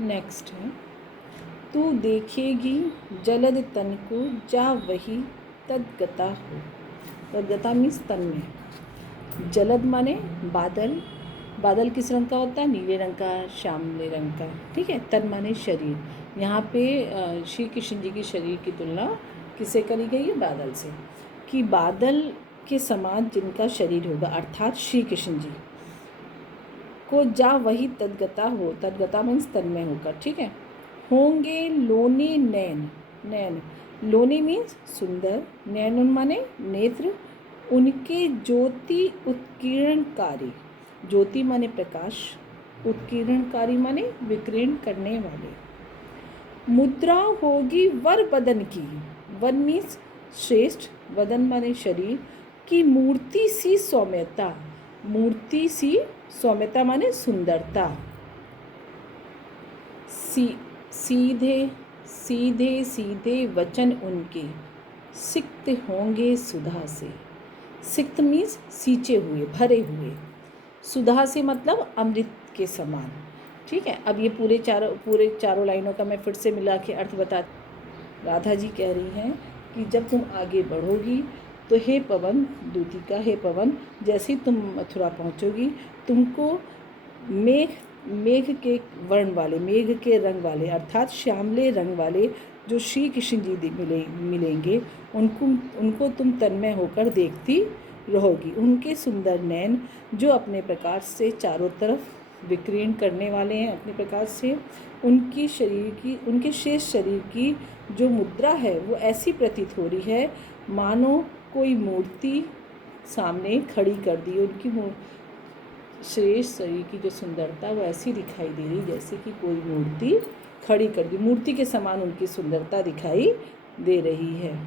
Next है, तू देखेगी जलद तन को जा वही तद्गता हो। तद्गता मीन्स तन में। जलद माने बादल, बादल किस रंग का होता है? नीले रंग का, श्यामले रंग का, ठीक है। तन माने शरीर। यहाँ पे श्री कृष्ण जी की शरीर की तुलना किससे करी गई है? बादल से। कि बादल के समान जिनका शरीर होगा, अर्थात श्री कृष्ण जी को जा वही तद्गता हो। तद्गता मीन्स तन में होकर, ठीक है। होंगे लोने नैन, नैन लोने मीन्स सुंदर, नैन माने नेत्र, उनके ज्योति उत्कीर्णकारी, ज्योति माने प्रकाश, उत्कीर्णकारी माने विकीर्ण करने वाले। मुद्रा होगी वर बदन की, वन मीन्स श्रेष्ठ, वदन माने शरीर, की मूर्ति सी सौम्यता, मूर्ति सी सौम्यता माने सुंदरता। सीधे सीधे सीधे वचन उनके, सिक्त होंगे सुधा से। सिक्त मीन्स सींचे हुए, भरे हुए, सुधा से मतलब अमृत के समान, ठीक है। अब ये पूरे चारों लाइनों का मैं फिर से मिला के अर्थ बता। राधा जी कह रही हैं कि जब तुम आगे बढ़ोगी तो हे पवन दूतिका, हे पवन, जैसे ही तुम मथुरा पहुँचोगी तुमको मेघ के वर्ण वाले, मेघ के रंग वाले, अर्थात श्यामले रंग वाले जो श्री कृष्ण जी मिलेंगे, उनको तुम तन्मय होकर देखती रहोगी। उनके सुंदर नैन जो अपने प्रकाश से चारों तरफ विकीर्ण करने वाले हैं, अपने प्रकाश से। उनके शेष शरीर की जो मुद्रा है वो ऐसी प्रतीत हो रही है मानो कोई मूर्ति सामने खड़ी कर दी। उनकी श्रेष्ठ शरीर की जो सुंदरता वो ऐसी दिखाई दे रही जैसे कि कोई मूर्ति खड़ी कर दी, मूर्ति के समान उनकी सुंदरता दिखाई दे रही है।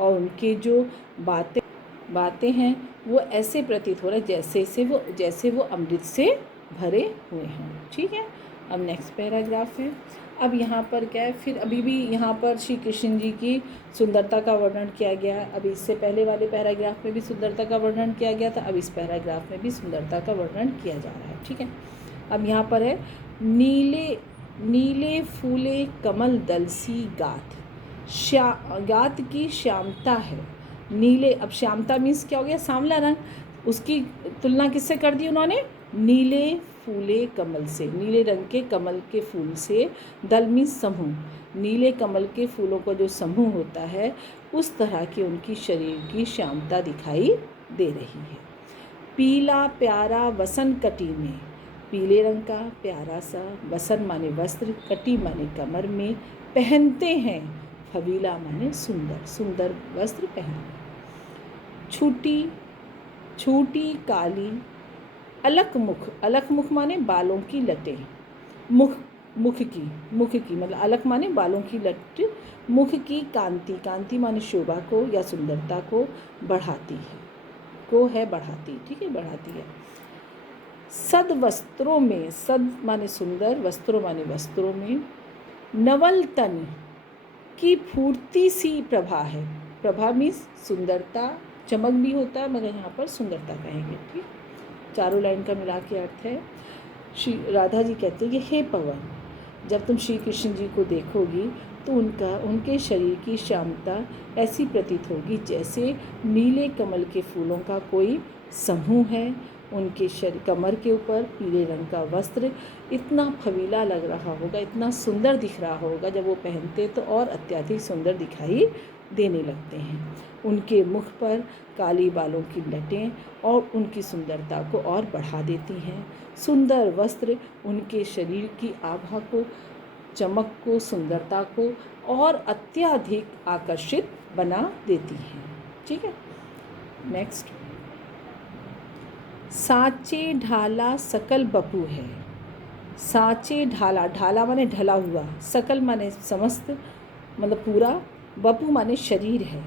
और उनके जो बातें हैं वो ऐसे प्रतीत हो रहा है जैसे वो अमृत से भरे हुए हैं, ठीक है। अब नेक्स्ट पैराग्राफ है। अब यहाँ पर क्या है, फिर अभी भी यहाँ पर श्री कृष्ण जी की सुंदरता का वर्णन किया गया। अब इससे पहले वाले पैराग्राफ में भी सुंदरता का वर्णन किया गया था, अब इस पैराग्राफ में भी सुंदरता का वर्णन किया जा रहा है, ठीक है। अब यहाँ पर है, नीले नीले फूले कमल दल सी गात, गात की श्यामता है। नीले, अब श्यामता मीन्स क्या हो गया? सांवला रंग। उसकी तुलना किससे कर दी उन्होंने? नीले फूले कमल से, नीले रंग के कमल के फूल से। दल मीन्स समूह, नीले कमल के फूलों का जो समूह होता है उस तरह की उनकी शरीर की श्यामता दिखाई दे रही है। पीला प्यारा वसन कटी में, पीले रंग का प्यारा सा, वसन माने वस्त्र, कटी माने कमर में, पहनते हैं, फवीला माने सुंदर, सुंदर वस्त्र पहनना। छोटी छोटी काली अलक मुख, अलक मुख माने बालों की लटें, मुख की मतलब अलक माने बालों की लट, मुख की कांति, कांति माने शोभा को या सुंदरता को बढ़ाती है, को है बढ़ाती, ठीक है, बढ़ाती है। सद वस्त्रों में, सद माने सुंदर, वस्त्रों माने वस्त्रों में, नवल तन की फूर्ति सी प्रभा है। प्रभा मीन्स सुंदरता, चमक भी होता है मगर यहाँ पर सुंदरता कहेंगे, ठीक। चारों लाइन का मिला के अर्थ है। श्री राधा जी कहते हैं कि हे पवन, जब तुम श्री कृष्ण जी को देखोगी तो उनके शरीर की श्यामता ऐसी प्रतीत होगी जैसे नीले कमल के फूलों का कोई समूह है। उनके कमर के ऊपर पीले रंग का वस्त्र इतना फवीला लग रहा होगा, इतना सुंदर दिख रहा होगा, जब वो पहनते तो और अत्यधिक सुंदर दिखाई देने लगते हैं। उनके मुख पर काली बालों की लटें और उनकी सुंदरता को और बढ़ा देती हैं। सुंदर वस्त्र उनके शरीर की आभा को, चमक को, सुंदरता को और अत्यधिक आकर्षित बना देती हैं, ठीक है। नेक्स्ट, साचे ढाला सकल बपू है। साचे ढाला, ढाला माने ढला हुआ, सकल माने समस्त मतलब पूरा, बपू माने शरीर है।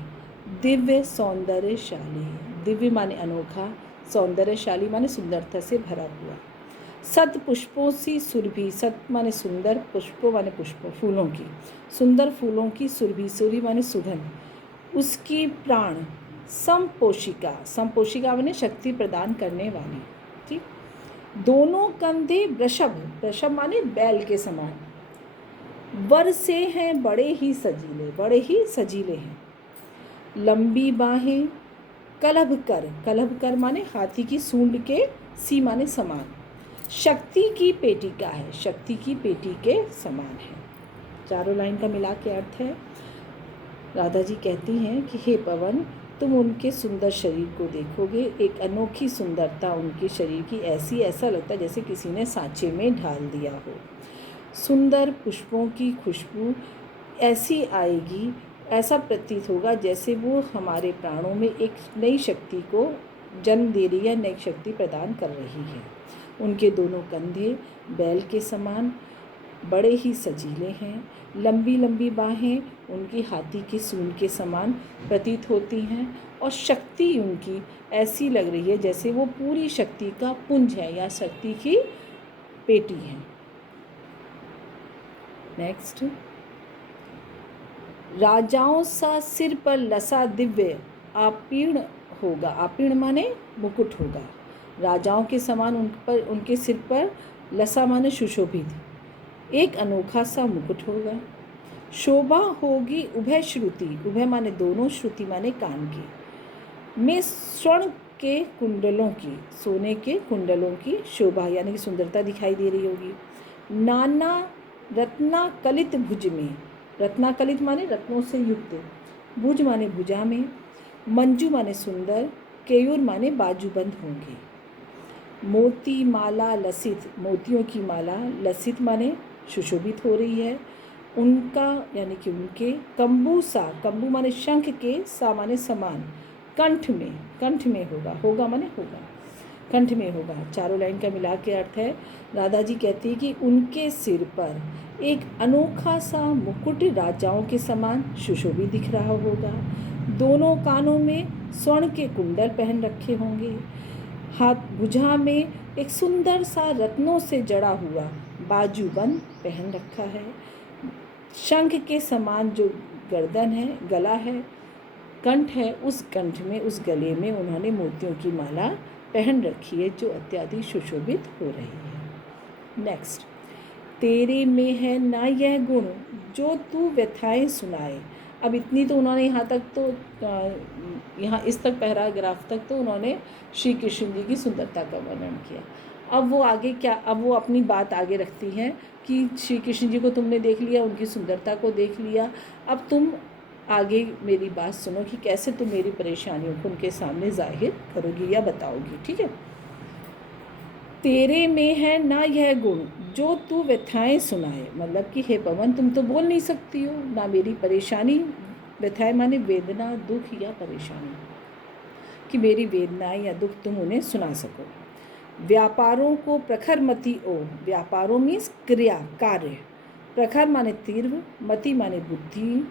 दिव्य सौंदर्यशाली, दिव्य माने अनोखा, सौंदर्यशाली माने सुंदरता से भरा हुआ। सत पुष्पों सी सुरभि, सत माने सुंदर, पुष्पों माने पुष्प, फूलों की, सुंदर फूलों की सुरभि, सुरभि माने सुगंध। उसकी प्राण समपोषिका, समपोषिका माने शक्ति प्रदान करने वाली, ठीक। दोनों कंधे वृषभ, वृषभ माने बैल के समान, वर से हैं बड़े ही सजीले, बड़े ही सजीले हैं। लंबी बाहें कलभ कर, कलभ कर माने हाथी की सूंड के सी माने समान। शक्ति की पेटिका है, शक्ति की पेटी के समान है। चारों लाइन का मिला के अर्थ है, राधा जी कहती हैं कि हे पवन, तुम उनके सुंदर शरीर को देखोगे, एक अनोखी सुंदरता उनके शरीर की, ऐसी ऐसा लगता है जैसे किसी ने सांचे में ढाल दिया हो। सुंदर पुष्पों की खुशबू ऐसी आएगी, ऐसा प्रतीत होगा जैसे वो हमारे प्राणों में एक नई शक्ति को जन्म दे रही है, नई शक्ति प्रदान कर रही है। उनके दोनों कंधे बैल के समान बड़े ही सजीले हैं। लंबी लंबी बाहें उनकी हाथी की सूंड के समान प्रतीत होती हैं और शक्ति उनकी ऐसी लग रही है जैसे वो पूरी शक्ति का पुंज है या शक्ति की पेटी है। नेक्स्ट, राजाओं सा सिर पर लसा दिव्य आपीर्ण होगा, आपीर्ण माने मुकुट होगा। राजाओं के समान उन पर, उनके सिर पर लसा माने सुशोभित, एक अनोखा सा मुकुट होगा। शोभा होगी उभय श्रुति, उभय माने दोनों, श्रुति माने कान की, में स्वर्ण के कुंडलों की, सोने के कुंडलों की शोभा यानी कि सुंदरता दिखाई दे रही होगी। नाना रत्ना कलित भुज में, रत्ना कलित माने रत्नों से युक्त, भुज माने भुजा में, मंजू माने सुंदर, केयूर माने बाजूबंद होंगे। मोती माला लसित, मोतियों की माला, लसित माने सुशोभित हो रही है। उनका यानी कि उनके कंबू सा, कंबू माने शंख के, सा माने समान, कंठ में, कंठ में होगा, होगा माने होगा, कंठ में होगा। चारों लाइन का मिला के अर्थ है, राधा जी कहती है कि उनके सिर पर एक अनोखा सा मुकुट राजाओं के समान सुशोभित दिख रहा होगा। दोनों कानों में स्वर्ण के कुंडल पहन रखे होंगे। हाथ भुजा में एक सुंदर सा रत्नों से जड़ा हुआ बाजूबंद पहन रखा है। शंख के समान जो गर्दन है, गला है, कंठ है, उस कंठ में, उस गले में उन्होंने मोतियों की माला पहन रखी है जो अत्याधिक सुशोभित हो रही है। नेक्स्ट, तेरे में है ना यह गुण जो तू व्यथाएं सुनाए। अब इतनी तो उन्होंने यहाँ तक तो यहाँ इस तक पैराग्राफ तक तो उन्होंने श्री कृष्ण जी की सुंदरता का वर्णन किया। अब वो आगे क्या, अब वो अपनी बात आगे रखती हैं कि श्री कृष्ण जी को तुमने देख लिया, उनकी सुंदरता को देख लिया, अब तुम आगे मेरी बात सुनो कि कैसे तुम मेरी परेशानियों को उनके सामने जाहिर करोगी या बताओगी। ठीक है। तेरे में है ना यह गुण जो तू व्यथाएं सुनाए, मतलब कि हे पवन, तुम तो बोल नहीं सकती हो, ना मेरी परेशानी, व्यथाएं माने वेदना, दुख या परेशानी, कि मेरी वेदनाएं या दुख तुम उन्हें सुना सको। व्यापारों को प्रखर मति ओ, व्यापारों मीन्स क्रिया, कार्य, प्रखर माने तीव्र, मति माने बुद्धि,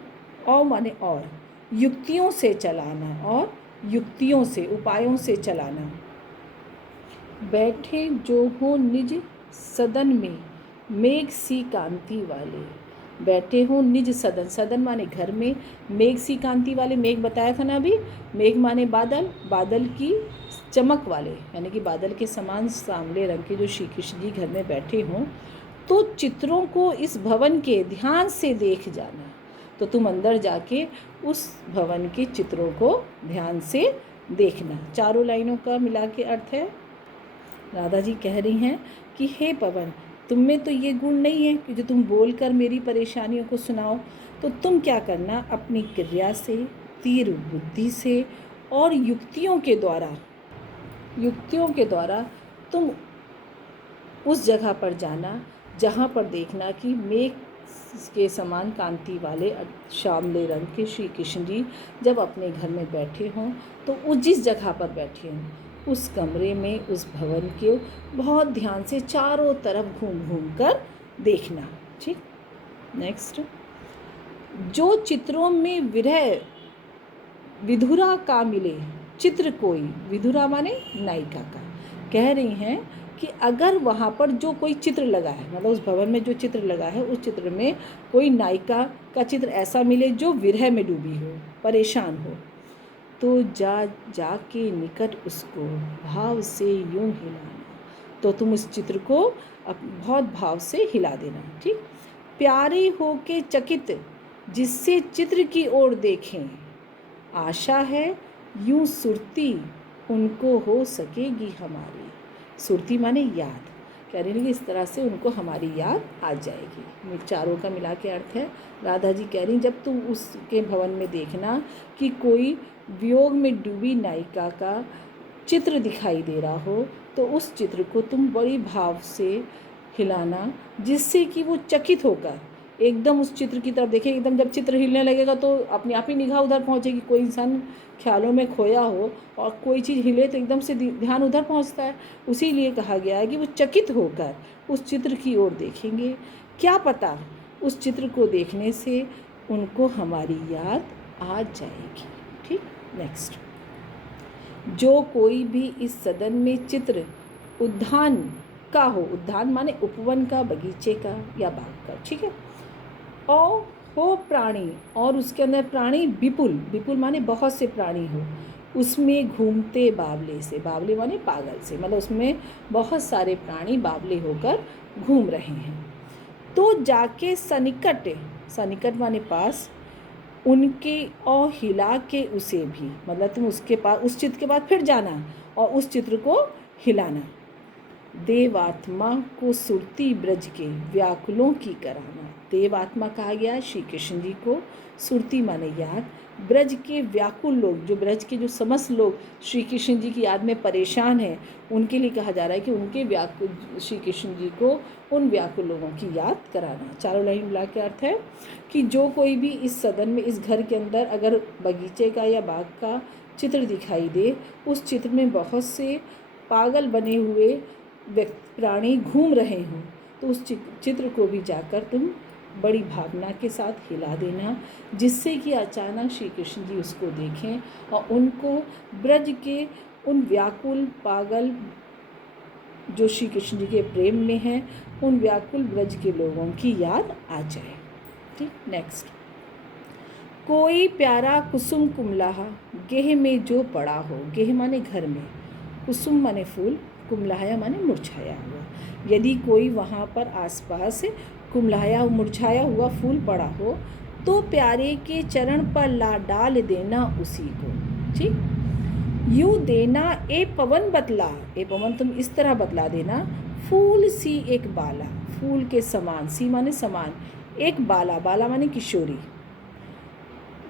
औ माने और, युक्तियों से चलाना, और युक्तियों से, उपायों से चलाना। बैठे जो हो निज सदन में मेघ सी कांति वाले, बैठे हो निज सदन, सदन माने घर में, मेघ सी कांति वाले, मेघ बताया था ना अभी, मेघ माने बादल, बादल की चमक वाले, यानी कि बादल के समान सांवले रंग के जो श्री कृष्ण जी घर में बैठे हों, तो चित्रों को इस भवन के ध्यान से देख जाना। तो तुम अंदर जाके उस भवन के चित्रों को ध्यान से देखना। चारों लाइनों का मिला के अर्थ है, राधा जी कह रही हैं कि हे पवन, तुम में तो ये गुण नहीं है कि जो तुम बोलकर मेरी परेशानियों को सुनाओ, तो तुम क्या करना, अपनी क्रिया से, तीर बुद्धि से और युक्तियों के द्वारा तुम उस जगह पर जाना जहाँ पर देखना कि मेघ के समान कांति वाले श्यामले रंग के श्री कृष्ण जी जब अपने घर में बैठे हों, तो उस जिस जगह पर बैठे हों उस कमरे में, उस भवन के बहुत ध्यान से चारों तरफ घूम घूम कर देखना। ठीक। नेक्स्ट, जो चित्रों में विरह विधुरा का मिले चित्र कोई, विधुरा माने नायिका का, कह रही हैं कि अगर वहाँ पर जो कोई चित्र लगा है, मतलब उस भवन में जो चित्र लगा है, उस चित्र में कोई नायिका का चित्र ऐसा मिले जो विरह में डूबी हो, परेशान हो, तो जा के निकट उसको भाव से यूं हिलाना, तो तुम उस चित्र को बहुत भाव से हिला देना। ठीक। प्यारे हो के चकित जिससे चित्र की ओर देखें, आशा है यूं सुरती उनको हो सकेगी हमारी। सुरती माने याद, कह रही है कि इस तरह से उनको हमारी याद आ जाएगी। चारों का मिला के अर्थ है, राधा जी कह रही जब तुम उसके भवन में देखना कि कोई वियोग में डूबी नायिका का चित्र दिखाई दे रहा हो, तो उस चित्र को तुम बड़ी भाव से हिलाना, जिससे कि वो चकित होकर एकदम उस चित्र की तरफ देखें। एकदम जब चित्र हिलने लगेगा तो अपने आप ही निगाह उधर पहुँचेगी। कोई इंसान ख्यालों में खोया हो और कोई चीज़ हिले तो एकदम से ध्यान उधर पहुँचता है। उसी लिए कहा गया है कि वो चकित होकर उस चित्र की ओर देखेंगे। क्या पता उस चित्र को देखने से उनको हमारी याद आ जाएगी। ठीक। नेक्स्ट, जो कोई भी इस सदन में चित्र उद्यान का हो, उद्यान माने उपवन का, बगीचे का या बाग का, ठीक है, और हो प्राणी, और उसके अंदर प्राणी विपुल, विपुल माने बहुत से प्राणी हो, उसमें घूमते बावले से, बावले माने पागल से, मतलब उसमें बहुत सारे प्राणी बावले होकर घूम रहे हैं, तो जाके सनिकट, सनिकट माने पास, उनके और हिला के उसे भी, मतलब तुम उसके पास, उस चित्र के बाद फिर जाना और उस चित्र को हिलाना। देवात्मा को सुरती ब्रज के व्याकुलों की कराना। देवात्मा कहा गया श्री कृष्ण जी को, सुरती माने याद, ब्रज के व्याकुल लोग, जो ब्रज के जो समस्त लोग श्री कृष्ण जी की याद में परेशान हैं, उनके लिए कहा जा रहा है कि उनके व्याकुल, श्री कृष्ण जी को उन व्याकुल लोगों की याद कराना। चारों लाइन मिला के अर्थ है कि जो कोई भी इस सदन में, इस घर के अंदर अगर बगीचे का या बाग का चित्र दिखाई दे, उस चित्र में बहुत से पागल बने हुए प्राणी घूम रहे हों, तो उस चित्र को भी जाकर तुम बड़ी भावना के साथ हिला देना, जिससे कि अचानक श्री कृष्ण जी उसको देखें और उनको ब्रज के उन व्याकुल पागल जो श्री कृष्ण जी के प्रेम में हैं, उन व्याकुल ब्रज के लोगों की याद आ जाए। ठीक। नेक्स्ट, कोई प्यारा कुसुम कुमलाहा गेह में जो पड़ा हो, गेह माने घर में, कुसुम माने फूल, कुमलाया माने मुरझाया हुआ, यदि कोई वहाँ पर आसपास कुमलाया मुरझाया हुआ फूल पड़ा हो, तो प्यारे के चरण पर ला डाल देना उसी को। ठीक। यूँ देना ए पवन बतला, ए पवन तुम इस तरह बतला देना, फूल सी एक बाला, फूल के समान, सी माने समान, एक बाला, बाला माने किशोरी,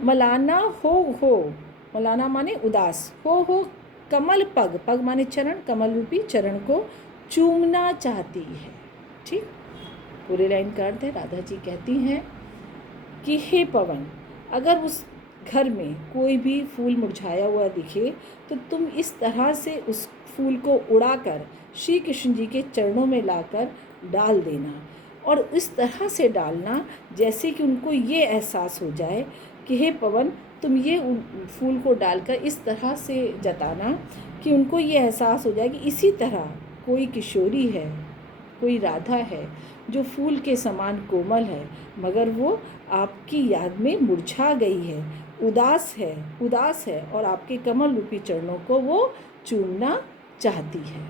मलाना हो, मलाना माने उदास, हो कमल पग, पग माने चरण, कमल रूपी चरण को चूमना चाहती है। ठीक। पूरे लाइन का अर्थ है, राधा जी कहती हैं कि हे पवन, अगर उस घर में कोई भी फूल मुरझाया हुआ दिखे, तो तुम इस तरह से उस फूल को उड़ाकर श्री कृष्ण जी के चरणों में लाकर डाल देना, और इस तरह से डालना जैसे कि उनको ये एहसास हो जाए कि हे पवन, तुम ये फूल को डालकर इस तरह से जताना कि उनको ये एहसास हो जाए कि इसी तरह कोई किशोरी है, कोई राधा है जो फूल के समान कोमल है, मगर वो आपकी याद में मुरझा गई है, उदास है और आपके कमल रूपी चरणों को वो चूमना चाहती है।